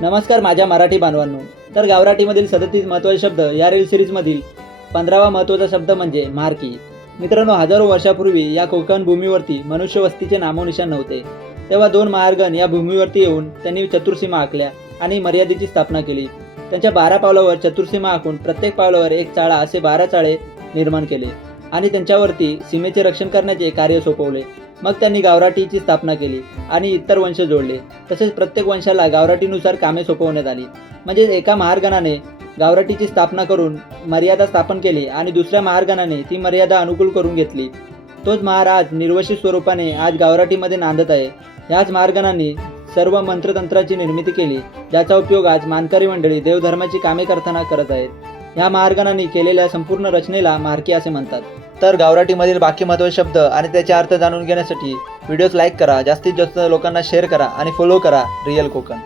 नमस्कार माझ्या मराठी बांधवांनो. तर गावराटीमधील 37 महत्त्वाचे शब्द या रील सिरीजमधील 15वा महत्त्वाचा शब्द म्हणजे म्हारकी. मित्रांनो, हजारो वर्षापूर्वी या कोकण भूमीवरती मनुष्यवस्तीचे नामोनिशाण नव्हते. तेव्हा दोन महारगण या भूमीवरती येऊन त्यांनी चतुर्सीमा आखल्या आणि मर्यादेची स्थापना केली. त्यांच्या 12 पावलावर चतुर्सीमा आखून प्रत्येक पावलावर एक चाळा असे 12 चाळे निर्माण केले आणि त्यांच्यावरती सीमेचे रक्षण करण्याचे कार्य सोपवले. मग त्यांनी गावराटीची स्थापना केली आणि इतर वंश जोडले. तसेच प्रत्येक वंशाला गावराटीनुसार कामे सोपवण्यात आली. म्हणजे एका महारगणाने गावराटीची स्थापना करून मर्यादा स्थापन केली आणि दुसऱ्या महारगणाने ती मर्यादा अनुकूल करून घेतली. तोच महार आज निर्वसित स्वरूपाने आज गावराटीमध्ये नांदत आहे. ह्याच महारगणांनी सर्व मंत्रतंत्राची निर्मिती केली, ज्याचा उपयोग आज मानकरी मंडळी देवधर्माची कामे करताना करत आहेत. ह्या महारगणांनी केलेल्या संपूर्ण रचनेला म्हारकी असे म्हणतात. तर गावराटीमधील बाकी महत्त्वाचे शब्द आणि त्याचे अर्थ जाणून घेण्यासाठी व्हिडिओज लाईक करा, जास्तीत जास्त लोकांना शेअर करा आणि फॉलो करा रिअल कोकण.